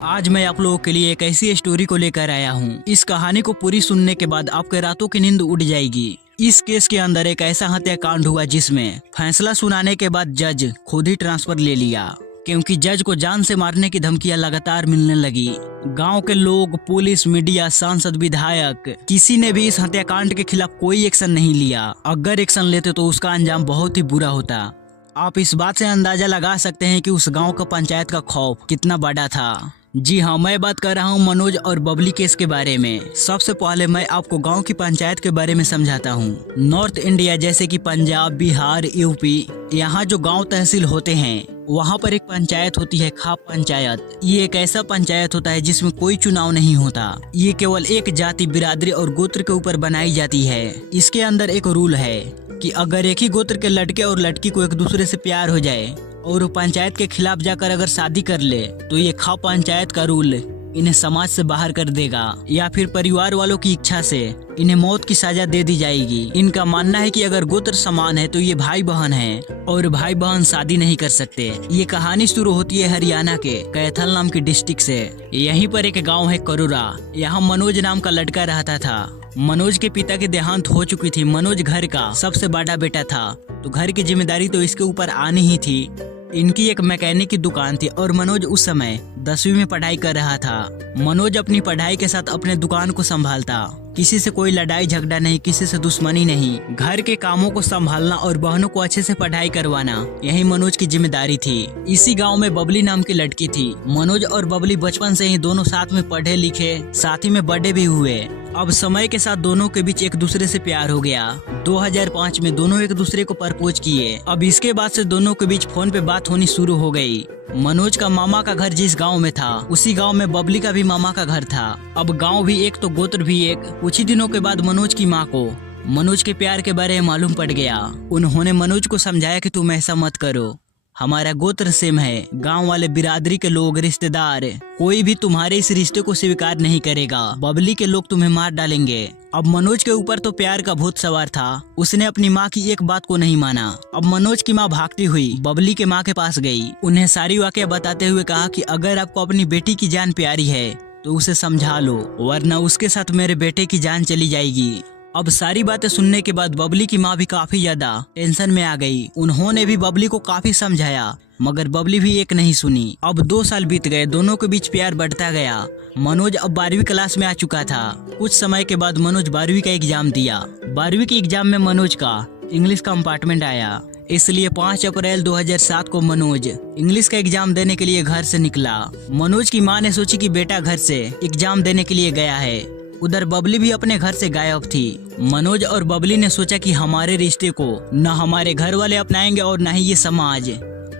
आज मैं आप लोगों के लिए एक ऐसी स्टोरी को लेकर आया हूँ। इस कहानी को पूरी सुनने के बाद आपके रातों की नींद उड़ जाएगी। इस केस के अंदर एक ऐसा हत्याकांड हुआ जिसमें फैसला सुनाने के बाद जज खुद ही ट्रांसफर ले लिया, क्योंकि जज को जान से मारने की धमकियां लगातार मिलने लगी। गांव के लोग, पुलिस, मीडिया, सांसद, विधायक, किसी ने भी इस हत्याकांड के खिलाफ कोई एक्शन नहीं लिया। अगर एक्शन लेते तो उसका अंजाम बहुत ही बुरा होता। आप इस बात से अंदाजा लगा सकते हैं कि उस गांव का पंचायत का खौफ कितना बड़ा था। जी हाँ, मैं बात कर रहा हूँ मनोज और बबली केस के बारे में। सबसे पहले मैं आपको गांव की पंचायत के बारे में समझाता हूँ। नॉर्थ इंडिया जैसे कि पंजाब, बिहार, यूपी, यहाँ जो गांव तहसील होते हैं वहाँ पर एक पंचायत होती है, खाप पंचायत। ये एक ऐसा पंचायत होता है जिसमें कोई चुनाव नहीं होता। ये केवल एक जाति, बिरादरी और गोत्र के ऊपर बनाई जाती है। इसके अंदर एक रूल है कि अगर एक ही गोत्र के लड़के और लड़की को एक दूसरे से प्यार हो जाए और वो पंचायत के खिलाफ जाकर अगर शादी कर ले तो ये खाप पंचायत का रूल इन्हें समाज से बाहर कर देगा, या फिर परिवार वालों की इच्छा से इन्हें मौत की सजा दे दी जाएगी। इनका मानना है कि अगर गोत्र समान है तो ये भाई बहन है और भाई बहन शादी नहीं कर सकते। ये कहानी शुरू होती है हरियाणा के कैथल नाम की डिस्ट्रिक्ट से। यहीं पर एक गांव है करोरा। यहाँ मनोज नाम का लड़का रहता था। मनोज के पिता की देहांत हो चुकी थी। मनोज घर का सबसे बड़ा बेटा था, तो घर की जिम्मेदारी तो इसके ऊपर आनी ही थी। इनकी एक मैकेनिक की दुकान थी और मनोज उस समय 10वीं में पढ़ाई कर रहा था। मनोज अपनी पढ़ाई के साथ अपने दुकान को संभालता। किसी से कोई लड़ाई झगड़ा नहीं, किसी से दुश्मनी नहीं। घर के कामों को संभालना और बहनों को अच्छे से पढ़ाई करवाना, यही मनोज की जिम्मेदारी थी। इसी गांव में बबली नाम की लड़की थी। मनोज और बबली बचपन से ही दोनों साथ में पढ़े लिखे, साथ ही में बड़े भी हुए। अब समय के साथ दोनों के बीच एक दूसरे से प्यार हो गया। 2005 में दोनों एक दूसरे को प्रपोज किए। अब इसके बाद से दोनों के बीच फोन पे बात होनी शुरू हो गई। मनोज का मामा का घर जिस गांव में था, उसी गांव में बबली का भी मामा का घर था। अब गांव भी एक तो गोत्र भी एक। कुछ ही दिनों के बाद मनोज की माँ को मनोज के प्यार के बारे में मालूम पड़ गया। उन्होंने मनोज को समझाया कि तुम ऐसा मत करो, हमारा गोत्र सेम है। गांव वाले, बिरादरी के लोग, रिश्तेदार, कोई भी तुम्हारे इस रिश्ते को स्वीकार नहीं करेगा। बबली के लोग तुम्हें मार डालेंगे। अब मनोज के ऊपर तो प्यार का भूत सवार था। उसने अपनी माँ की एक बात को नहीं माना। अब मनोज की माँ भागती हुई बबली के माँ के पास गई। उन्हें सारी वाकया बताते हुए कहा कि अगर आपको अपनी बेटी की जान प्यारी है तो उसे समझा लो, वरना उसके साथ मेरे बेटे की जान चली जाएगी। अब सारी बातें सुनने के बाद बबली की माँ भी काफी ज्यादा टेंशन में आ गई। उन्होंने भी बबली को काफी समझाया, मगर बबली भी एक नहीं सुनी। अब 2 साल बीत गए, दोनों के बीच प्यार बढ़ता गया। मनोज अब 12वीं क्लास में आ चुका था। कुछ समय के बाद मनोज 12वीं का एग्जाम दिया। 12वीं के एग्जाम में मनोज का इंग्लिश का कंपार्टमेंट आया, इसलिए 5 अप्रैल 2007 को मनोज इंग्लिश का एग्जाम देने के लिए घर से निकला। मनोज की माँ ने सोची कि बेटा घर से एग्जाम देने के लिए गया है। उधर बबली भी अपने घर से गायब थी। मनोज और बबली ने सोचा कि हमारे रिश्ते को न हमारे घर वाले अपनाएंगे और न ही ये समाज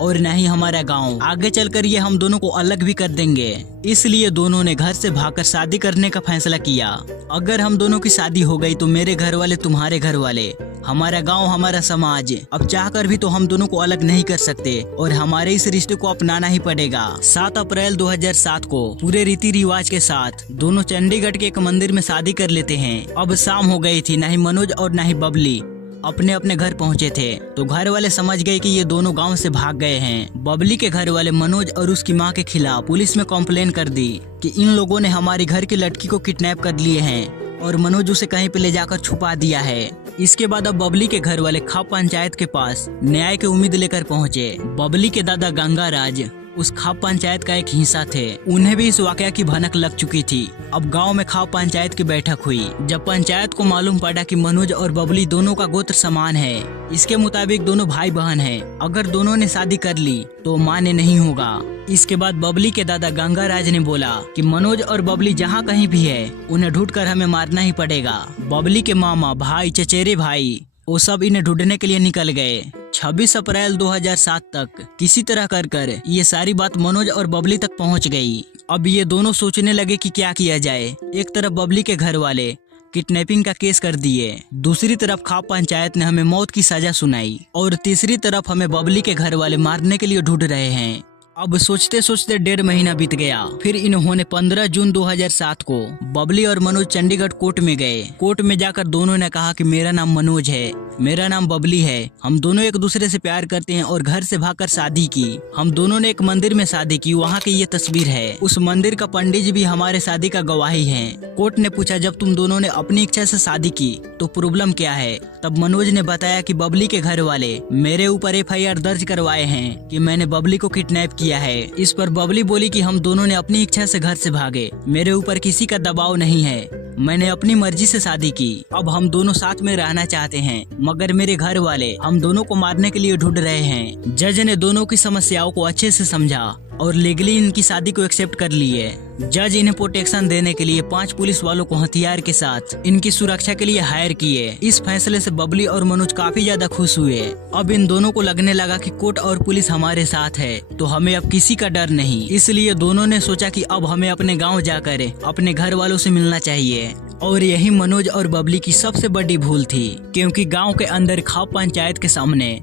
और न ही हमारा गांव। आगे चलकर ये हम दोनों को अलग भी कर देंगे। इसलिए दोनों ने घर से भागकर शादी करने का फैसला किया। अगर हम दोनों की शादी हो गई तो मेरे घर वाले, तुम्हारे घर वाले, हमारा गांव, हमारा समाज, अब चाहकर भी तो हम दोनों को अलग नहीं कर सकते और हमारे इस रिश्ते को अपनाना ही पड़ेगा। 7 अप्रैल 2007 को पूरे रीति रिवाज के साथ दोनों चंडीगढ़ के एक मंदिर में शादी कर लेते हैं। अब शाम हो गई थी। न ही मनोज और न ही बबली अपने अपने घर पहुंचे थे, तो घर वाले समझ गए कि ये दोनों गांव से भाग गए हैं। बबली के घर वाले मनोज और उसकी मां के खिलाफ पुलिस में कंप्लेन कर दी कि इन लोगों ने हमारे घर की लड़की को किडनैप कर लिए हैं और मनोज उसे कहीं पे ले जाकर छुपा दिया है। इसके बाद अब बबली के घर वाले खाप पंचायत के पास न्याय की उम्मीद लेकर पहुंचे। बबली के दादा गंगाराज उस खाप पंचायत का एक हिस्सा थे। उन्हें भी इस वाकया की भनक लग चुकी थी। अब गांव में खाप पंचायत की बैठक हुई। जब पंचायत को मालूम पड़ा कि मनोज और बबली दोनों का गोत्र समान है, इसके मुताबिक दोनों भाई बहन हैं, अगर दोनों ने शादी कर ली तो मान्य नहीं होगा। इसके बाद बबली के दादा गंगाराज ने बोला कि मनोज और बबली जहाँ कहीं भी है उन्हें ढूंढकर हमें मारना ही पड़ेगा। बबली के मामा, भाई, चचेरे भाई, वो सब इन्हें ढूंढने के लिए निकल गए। 26 अप्रैल 2007 तक किसी तरह कर ये सारी बात मनोज और बबली तक पहुंच गई। अब ये दोनों सोचने लगे कि क्या किया जाए। एक तरफ बबली के घर वाले किडनैपिंग का केस कर दिए, दूसरी तरफ खाप पंचायत ने हमें मौत की सजा सुनाई और तीसरी तरफ हमें बबली के घर वाले मारने के लिए ढूंढ रहे हैं। अब सोचते सोचते 1.5 महीना बीत गया। फिर इन्होंने 15 जून 2007 को बबली और मनोज चंडीगढ़ कोर्ट में गए। कोर्ट में जाकर दोनों ने कहा कि मेरा नाम मनोज है, मेरा नाम बबली है, हम दोनों एक दूसरे से प्यार करते हैं और घर से भागकर शादी की। हम दोनों ने एक मंदिर में शादी की, वहाँ की ये तस्वीर है। उस मंदिर का पंडित जी भी हमारे शादी का गवाही है। कोर्ट ने पूछा जब तुम दोनों ने अपनी इच्छा से शादी की तो प्रॉब्लम क्या है? तब मनोज ने बताया कि बबली के घर वाले मेरे ऊपर FIR दर्ज करवाए हैं कि मैंने बबली को किडनैप किया है। इस पर बबली बोली कि हम दोनों ने अपनी इच्छा से घर से भागे, मेरे ऊपर किसी का दबाव नहीं है, मैंने अपनी मर्जी से शादी की। अब हम दोनों साथ में रहना चाहते हैं, मगर मेरे घर वाले हम दोनों को मारने के लिए ढूंढ रहे हैं। जज ने दोनों की समस्याओं को अच्छे से समझा और लीगली इनकी शादी को एक्सेप्ट कर लिए। जज इन्हें प्रोटेक्शन देने के लिए 5 पुलिस वालों को हथियार के साथ इनकी सुरक्षा के लिए हायर किए। इस फैसले से बबली और मनोज काफी ज्यादा खुश हुए। अब इन दोनों को लगने लगा कि कोर्ट और पुलिस हमारे साथ है तो हमें अब किसी का डर नहीं। इसलिए दोनों ने सोचा कि अब हमें अपने गाँव जाकर अपने घर वालों से मिलना चाहिए। और यही मनोज और बबली की सबसे बड़ी भूल थी, क्योंकि गांव के अंदर खाप पंचायत के सामने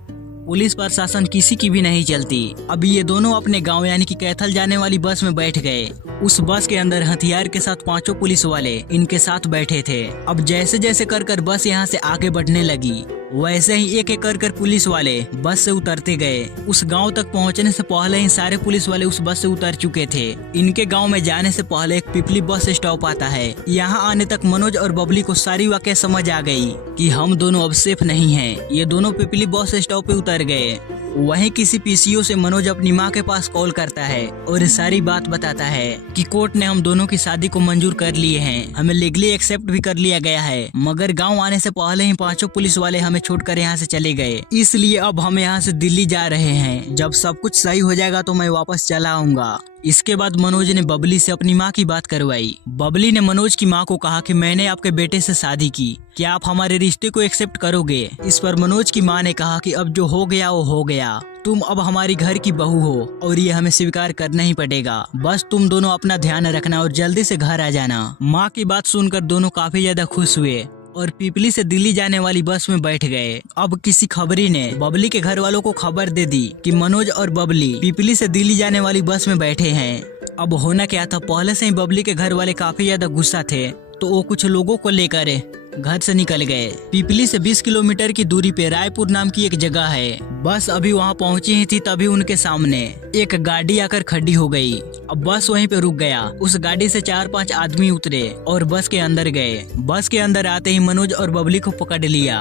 पुलिस प्रशासन किसी की भी नहीं चलती। अब ये दोनों अपने गांव यानी कि कैथल जाने वाली बस में बैठ गए। उस बस के अंदर हथियार के साथ 5 पुलिस वाले इनके साथ बैठे थे। अब जैसे जैसे कर बस यहाँ से आगे बढ़ने लगी, वैसे ही एक एक कर पुलिस वाले बस से उतरते गए। उस गांव तक पहुंचने से पहले ही सारे पुलिस वाले उस बस से उतर चुके थे। इनके गांव में जाने से पहले एक पिपली बस स्टॉप आता है। यहाँ आने तक मनोज और बबली को सारी वाकया समझ आ गई कि हम दोनों अब सेफ नहीं हैं। ये दोनों पिपली बस स्टॉप पे उतर गए। वहीं किसी PCO से मनोज अपनी माँ के पास कॉल करता है और सारी बात बताता है कि कोर्ट ने हम दोनों की शादी को मंजूर कर लिए हैं, हमें लीगली एक्सेप्ट भी कर लिया गया है, मगर गांव आने से पहले ही 5 पुलिस वाले हमें छोड़कर यहाँ से चले गए। इसलिए अब हम यहाँ से दिल्ली जा रहे हैं। जब सब कुछ सही हो जाएगा तो मैं वापस चला आऊंगा। इसके बाद मनोज ने बबली से अपनी माँ की बात करवाई। बबली ने मनोज की माँ को कहा कि मैंने आपके बेटे से शादी की, क्या आप हमारे रिश्ते को एक्सेप्ट करोगे? इस पर मनोज की माँ ने कहा कि अब जो हो गया वो हो गया, तुम अब हमारी घर की बहू हो और ये हमें स्वीकार करना ही पड़ेगा। बस तुम दोनों अपना ध्यान रखना और जल्दी से घर आ जाना। माँ की बात सुनकर दोनों काफी ज्यादा खुश हुए और पिपली से दिल्ली जाने वाली बस में बैठ गए। अब किसी खबरी ने बबली के घर वालों को खबर दे दी कि मनोज और बबली पिपली से दिल्ली जाने वाली बस में बैठे हैं। अब होना क्या था, पहले से ही बबली के घर वाले काफी ज्यादा गुस्सा थे तो वो कुछ लोगों को लेकर घर से निकल गए। पिपली से 20 किलोमीटर की दूरी पे रायपुर नाम की एक जगह है। बस अभी वहाँ पहुँची ही थी तभी उनके सामने एक गाड़ी आकर खड़ी हो गई। अब बस वहीं पे रुक गया। उस गाड़ी से 4-5 आदमी उतरे और बस के अंदर गए। बस के अंदर आते ही मनोज और बबली को पकड़ लिया।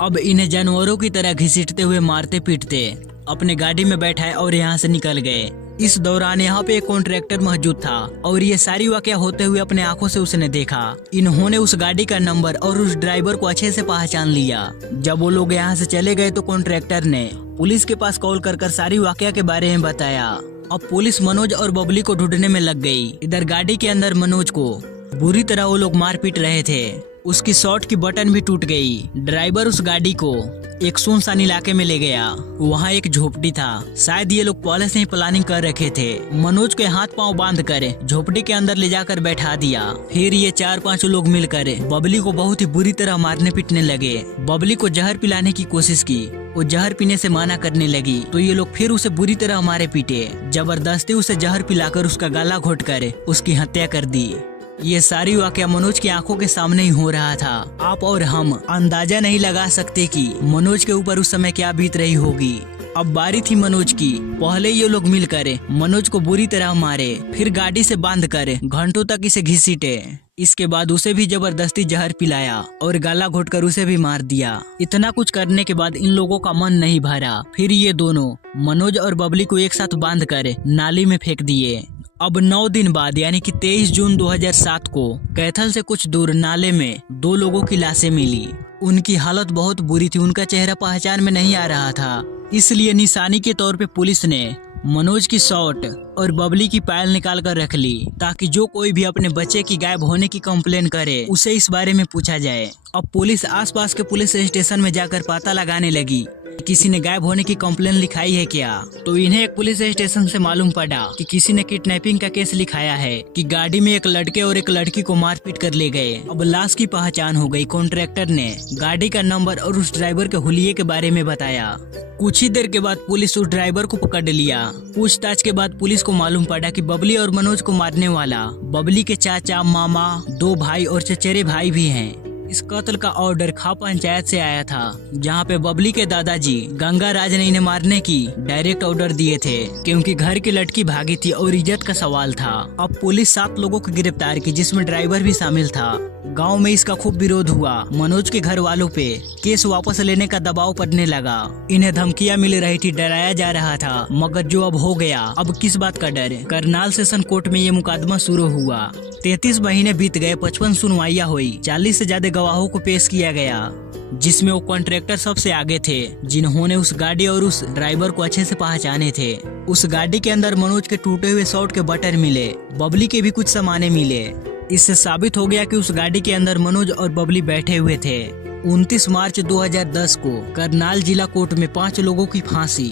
अब इन्हें जानवरों की तरह घसीटते हुए मारते पीटते अपने गाड़ी में बैठाए और यहाँ से निकल गए। इस दौरान यहाँ पे एक कॉन्ट्रैक्टर मौजूद था और ये सारी वाकया होते हुए अपने आंखों से उसने देखा। इन्होंने उस गाड़ी का नंबर और उस ड्राइवर को अच्छे से पहचान लिया। जब वो लोग यहाँ से चले गए तो कॉन्ट्रैक्टर ने पुलिस के पास कॉल कर सारी वाकया के बारे में बताया। अब पुलिस मनोज और बबली को ढूंढने में लग गई। इधर गाड़ी के अंदर मनोज को बुरी तरह वो लोग मार पीट रहे थे। उसकी शॉर्ट की बटन भी टूट गई। ड्राइवर उस गाड़ी को एक सुनसान इलाके में ले गया। वहाँ एक झोपड़ी था। शायद ये लोग पहले से ही प्लानिंग कर रखे थे। मनोज के हाथ पांव बांध कर झोपड़ी के अंदर ले जाकर बैठा दिया। फिर ये 4-5 लोग मिलकर बबली को बहुत ही बुरी तरह मारने पीटने लगे। बबली को जहर पिलाने की कोशिश की, वो जहर पीने से मना करने लगी तो ये लोग फिर उसे बुरी तरह मारे पीटे। जबरदस्ती उसे जहर पिलाकर उसका गला घोटकर उसकी हत्या कर दी। ये सारी वाकया मनोज की आंखों के सामने ही हो रहा था। आप और हम अंदाजा नहीं लगा सकते कि मनोज के ऊपर उस समय क्या बीत रही होगी। अब बारी थी मनोज की। पहले ये लोग मिलकर मनोज को बुरी तरह मारे, फिर गाड़ी से बांधकर घंटों तक इसे घसीटे। इसके बाद उसे भी जबरदस्ती जहर पिलाया और गला घोटकर उसे भी मार दिया। इतना कुछ करने के बाद इन लोगों का मन नहीं भरा। फिर ये दोनों मनोज और बबली को एक साथ बांधकर नाली में फेंक दिए। अब 9 दिन बाद यानी कि 23 जून 2007 को कैथल से कुछ दूर नाले में 2 लोगों की लाशें मिली। उनकी हालत बहुत बुरी थी। उनका चेहरा पहचान में नहीं आ रहा था। इसलिए निशानी के तौर पे पुलिस ने मनोज की शॉर्ट और बबली की पायल निकाल कर रख ली, ताकि जो कोई भी अपने बच्चे की गायब होने की कंप्लेन करे उसे इस बारे में पूछा जाए। अब पुलिस आसपास के पुलिस स्टेशन में जाकर पता लगाने लगी किसी ने गायब होने की कंप्लेन लिखाई है क्या। तो इन्हें एक पुलिस स्टेशन से मालूम पड़ा कि किसी ने किडनैपिंग का केस लिखाया है कि गाड़ी में एक लड़के और एक लड़की को मारपीट कर ले गए। अब लाश की पहचान हो गई। कॉन्ट्रैक्टर ने गाड़ी का नंबर और उस ड्राइवर के हुलिये के बारे में बताया। कुछ ही देर के बाद पुलिस उस ड्राइवर को पकड़ लिया। पूछताछ के बाद पुलिस को मालूम पड़ा कि बबली और मनोज को मारने वाला बबली के चाचा, मामा, 2 भाई और चचेरे भाई भी हैं। इस कत्ल का ऑर्डर खाप पंचायत से आया था, जहां पे बबली के दादाजी गंगाराज ने इन्हें मारने की डायरेक्ट ऑर्डर दिए थे, क्योंकि घर की लड़की भागी थी और इज्जत का सवाल था। अब पुलिस 7 लोगों को गिरफ्तार की, जिसमें ड्राइवर भी शामिल था। गांव में इसका खूब विरोध हुआ। मनोज के घर वालों पे केस वापस लेने का दबाव पड़ने लगा। इन्हें धमकियां मिल रही थी, डराया जा रहा था, मगर जो अब हो गया, अब किस बात का डर। करनाल सेशन कोर्ट में ये मुकदमा शुरू हुआ। 33 महीने बीत गए, 55 सुनवाइयां हुई, 40 से ज्यादा गवाहों को पेश किया गया, जिसमें वो कॉन्ट्रैक्टर सबसे आगे थे, जिन्होंने उस गाड़ी और उस ड्राइवर को अच्छे से पहचाने थे। उस गाड़ी के अंदर मनोज के टूटे हुए शॉर्ट के बटन मिले, बबली के भी कुछ सामाने मिले। इससे साबित हो गया कि उस गाड़ी के अंदर मनोज और बबली बैठे हुए थे। 29 मार्च 2010 को करनाल जिला कोर्ट में 5 लोगों की फांसी,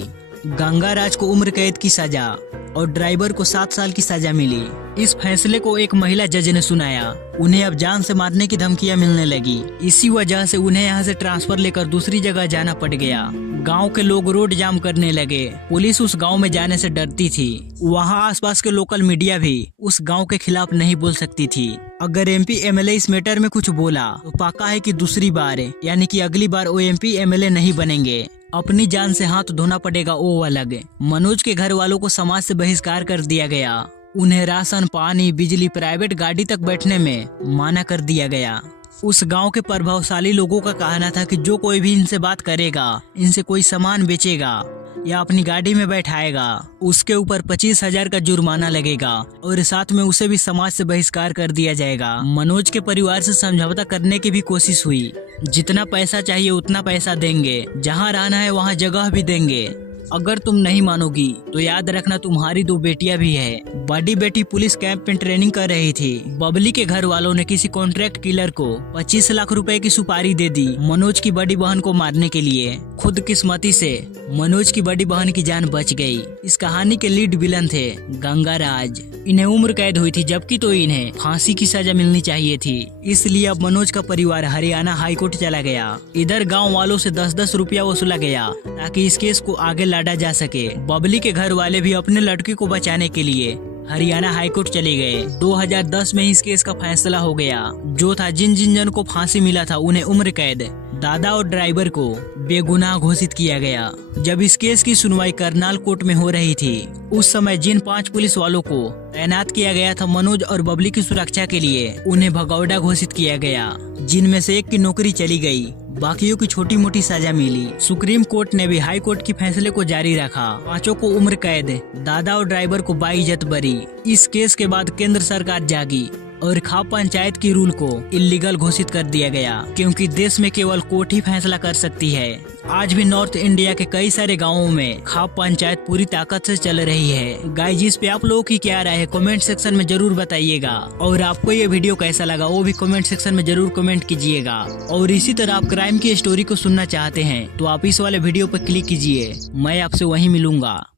गंगाराज को उम्र कैद की सजा और ड्राइवर को 7 साल की सजा मिली। इस फैसले को एक महिला जज ने सुनाया। उन्हें अब जान से मारने की धमकियां मिलने लगी। इसी वजह से उन्हें यहां से ट्रांसफर लेकर दूसरी जगह जाना पड़ गया। गांव के लोग रोड जाम करने लगे। पुलिस उस गांव में जाने से डरती थी। वहां आसपास के लोकल मीडिया भी उस गांव के खिलाफ नहीं बोल सकती थी। अगर एमपी एमएलए इस मैटर में कुछ बोला तो पक्का है कि दूसरी बार यानी कि अगली बार वो एमपी एमएलए नहीं बनेंगे। अपनी जान से हाथ धोना पड़ेगा वो अलग। मनोज के घर वालों को समाज से बहिष्कार कर दिया गया। उन्हें राशन, पानी, बिजली, प्राइवेट गाड़ी तक बैठने में माना कर दिया गया। उस गांव के प्रभावशाली लोगों का कहना था कि जो कोई भी इनसे बात करेगा, इनसे कोई सामान बेचेगा या अपनी गाड़ी में बैठाएगा, उसके ऊपर 25,000 का जुर्माना लगेगा और साथ में उसे भी समाज से बहिष्कार कर दिया जाएगा। मनोज के परिवार से समझौता करने की भी कोशिश हुई। जितना पैसा चाहिए उतना पैसा देंगे, जहाँ रहना है वहाँ जगह भी देंगे। अगर तुम नहीं मानोगी तो याद रखना तुम्हारी 2 बेटियां भी है। बड़ी बेटी पुलिस कैंप में ट्रेनिंग कर रही थी। बबली के घर वालों ने किसी कॉन्ट्रैक्ट किलर को 25 लाख रुपए की सुपारी दे दी मनोज की बड़ी बहन को मारने के लिए। खुद किस्मती से मनोज की बड़ी बहन की जान बच गई। इस कहानी के लीड विलन थे गंगाराज। इन्हें उम्र कैद हुई थी, जबकि तो इन्हें फांसी की सजा मिलनी चाहिए थी। इसलिए अब मनोज का परिवार हरियाणा हाईकोर्ट चला गया। इधर गाँव वालों से 10-10 रुपया वसूला गया ताकि इस केस को आगे लड़ा जा सके। बबली के घर वाले भी अपने लड़की को बचाने के लिए हरियाणा हाईकोर्ट चले गए। 2010 में इस केस का फैसला हो गया। जो था जिन जन को फांसी मिला था उन्हें उम्र कैद, दादा और ड्राइवर को बेगुनाह घोषित किया गया। जब इस केस की सुनवाई करनाल कोर्ट में हो रही थी, उस समय जिन 5 पुलिस वालों को तैनात किया गया था मनोज और बबली की सुरक्षा के लिए, उन्हें भगौड़ा घोषित किया गया, जिनमें से एक की नौकरी चली गई, बाकियों की छोटी मोटी सजा मिली। सुप्रीम कोर्ट ने भी हाई कोर्ट के फैसले को जारी रखा। 5 को उम्र कैद, दादा और ड्राइवर को बाइज्जत बरी। इस केस के बाद केंद्र सरकार जागी और खाप पंचायत की रूल को इलीगल घोषित कर दिया गया, क्योंकि देश में केवल कोर्ट ही फैसला कर सकती है। आज भी नॉर्थ इंडिया के कई सारे गांवों में खाप पंचायत पूरी ताकत से चल रही है। गाइस, इस पे आप लोगों की क्या राय है कमेंट सेक्शन में जरूर बताइएगा। और आपको ये वीडियो कैसा लगा वो भी कमेंट सेक्शन में जरूर कमेंट कीजिएगा। और इसी तरह आप क्राइम की स्टोरी को सुनना चाहते हैं तो आप इस वाले वीडियो पर क्लिक कीजिए। मैं आपसे वहीं मिलूंगा।